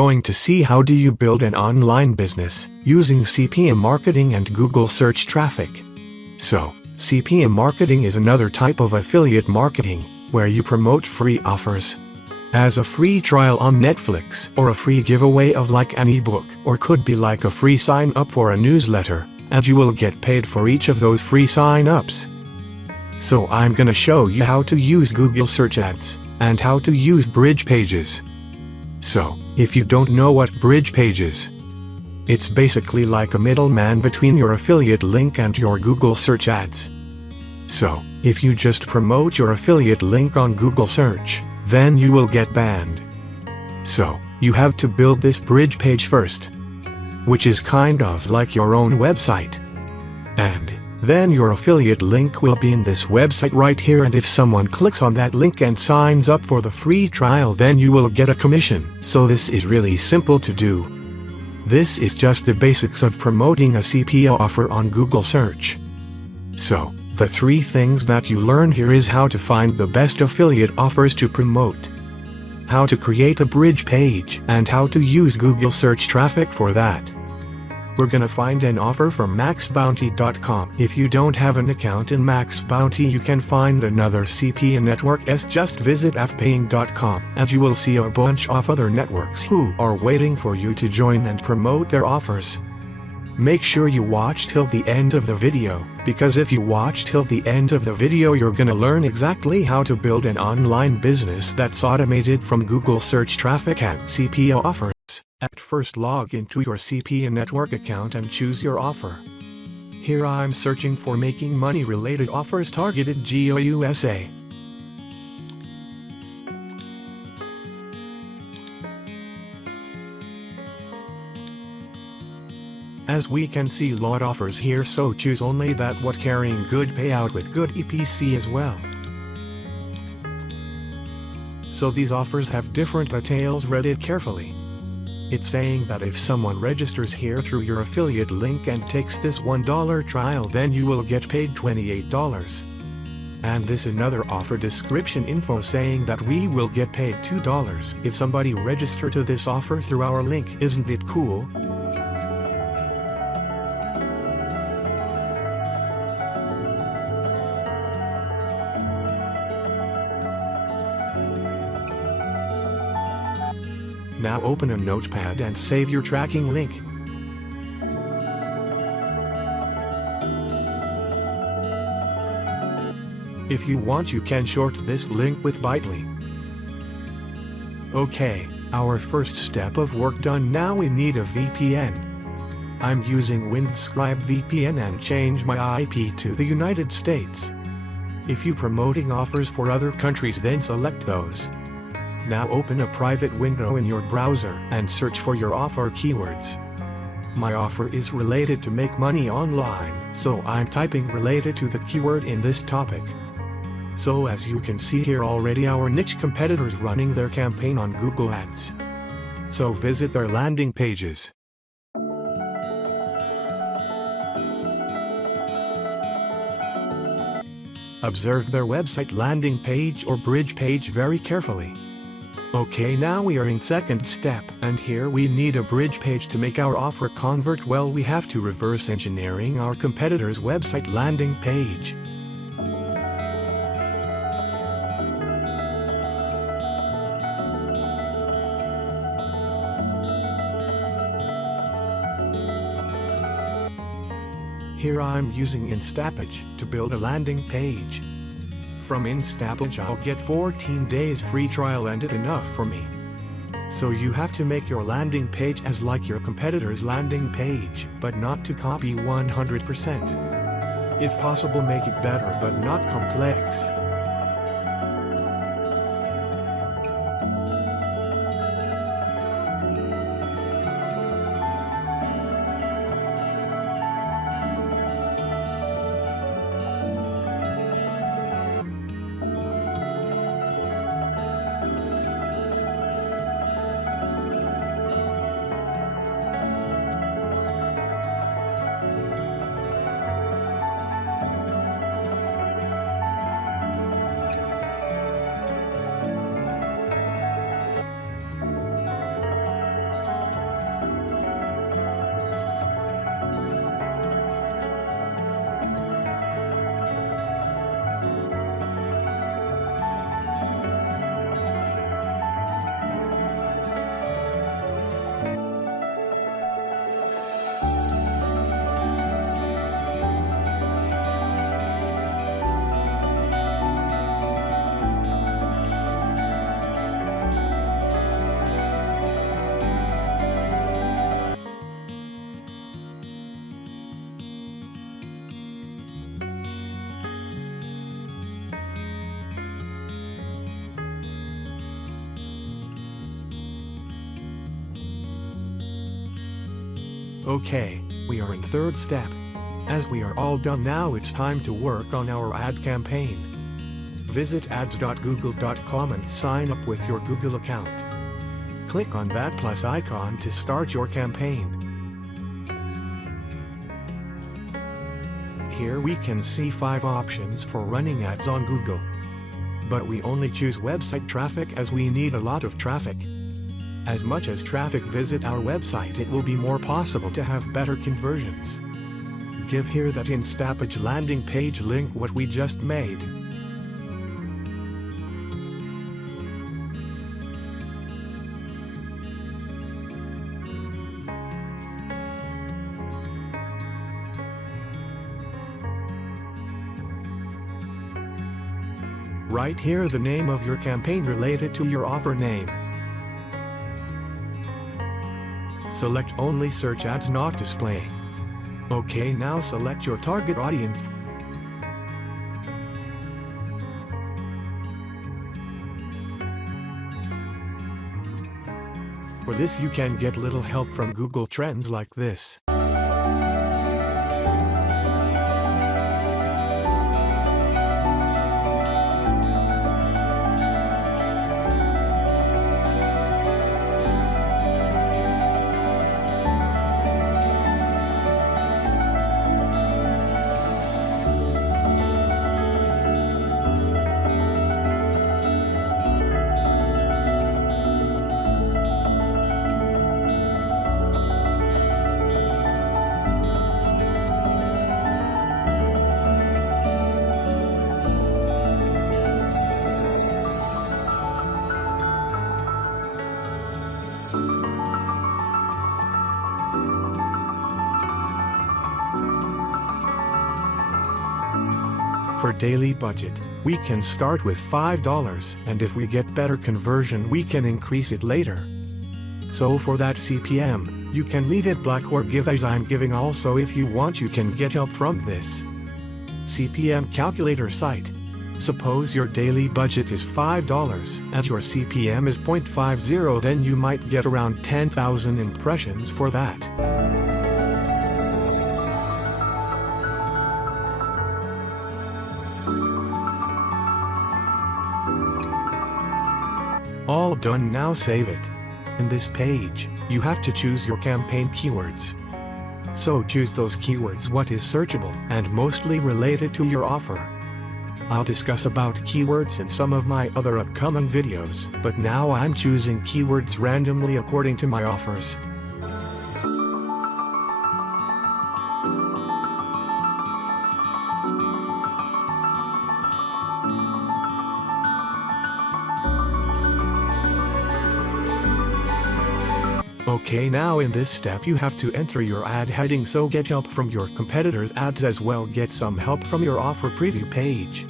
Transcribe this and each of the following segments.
going to see how do you build an online business using CPA marketing and Google search traffic. So, CPA marketing is another type of affiliate marketing, where you promote free offers. As a free trial on Netflix, or a free giveaway of like an ebook, or could be like a free sign up for a newsletter, and you will get paid for each of those free sign-ups. So I'm gonna show you how to use Google search ads, and how to use bridge pages. So, if you don't know what bridge page is, it's basically like a middleman between your affiliate link and your Google search ads. So, if you just promote your affiliate link on Google search, then you will get banned. So, you have to build this bridge page first, which is kind of like your own website. And then your affiliate link will be in this website right here, and if someone clicks on that link and signs up for the free trial, then you will get a commission. So this is really simple to do. This is just the basics of promoting a CPA offer on Google search. So, the 3 things that you learn here is how to find the best affiliate offers to promote, how to create a bridge page, and how to use Google search traffic for that. We're gonna find an offer from maxbounty.com. If you don't have an account in MaxBounty, you can find another CPA network. Just visit fpaying.com and you will see a bunch of other networks who are waiting for you to join and promote their offers. Make sure you watch till the end of the video, because if you watch till the end of the video, you're gonna learn exactly how to build an online business that's automated from Google search traffic and CPA offers. At first, log into your CPA network account and choose your offer. Here I'm searching for making money related offers targeted GOUSA. As we can see, lot offers here, so choose only that what carrying good payout with good EPC as well. So these offers have different details. Read it carefully. It's saying that if someone registers here through your affiliate link and takes this $1 trial, then you will get paid $28. And this another offer description info saying that we will get paid $2 if somebody register to this offer through our link. Isn't it cool? Now open a notepad and save your tracking link. If you want, you can short this link with Bitly. Okay, our first step of work done. Now we need a VPN. I'm using Windscribe VPN and change my IP to the United States. If you promoting offers for other countries, then select those. Now open a private window in your browser and search for your offer keywords. My offer is related to make money online, so I'm typing related to the keyword in this topic. So as you can see here already, our niche competitors running their campaign on Google Ads. So visit their landing pages. Observe their website landing page or bridge page very carefully. Okay, now we are in second step, and here we need a bridge page to make our offer convert. Well, we have to reverse engineering our competitor's website landing page. Here I'm using Instapage to build a landing page. From Instapage I'll get 14 days free trial, and it enough for me. So you have to make your landing page as like your competitor's landing page, but not to copy 100%. If possible, make it better but not complex. Okay, we are in third step. As we are all done now, it's time to work on our ad campaign. Visit ads.google.com and sign up with your Google account. Click on that plus icon to start your campaign. Here we can see 5 options for running ads on Google. But we only choose website traffic as we need a lot of traffic. As much as traffic visit our website, it will be more possible to have better conversions. Give here that Instapage landing page link what we just made. Write here the name of your campaign related to your offer name. Select only search ads not display. Okay, now select your target audience. For this you can get little help from Google Trends like this. For daily budget, we can start with $5, and if we get better conversion we can increase it later. So for that CPM, you can leave it black or give as I'm giving. Also, if you want, you can get help from this CPM calculator site. Suppose your daily budget is $5 and your CPM is 0.50, then you might get around 10,000 impressions for that. All done, now save it. In this page, you have to choose your campaign keywords. So choose those keywords what is searchable and mostly related to your offer. I'll discuss about keywords in some of my other upcoming videos, but now I'm choosing keywords randomly according to my offers. Okay, now in this step you have to enter your ad heading, so get help from your competitors' ads as well. Get some help from your offer preview page.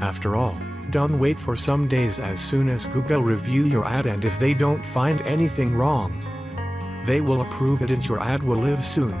After all, don't wait for some days. As soon as Google review your ad, and if they don't find anything wrong, they will approve it and your ad will live soon.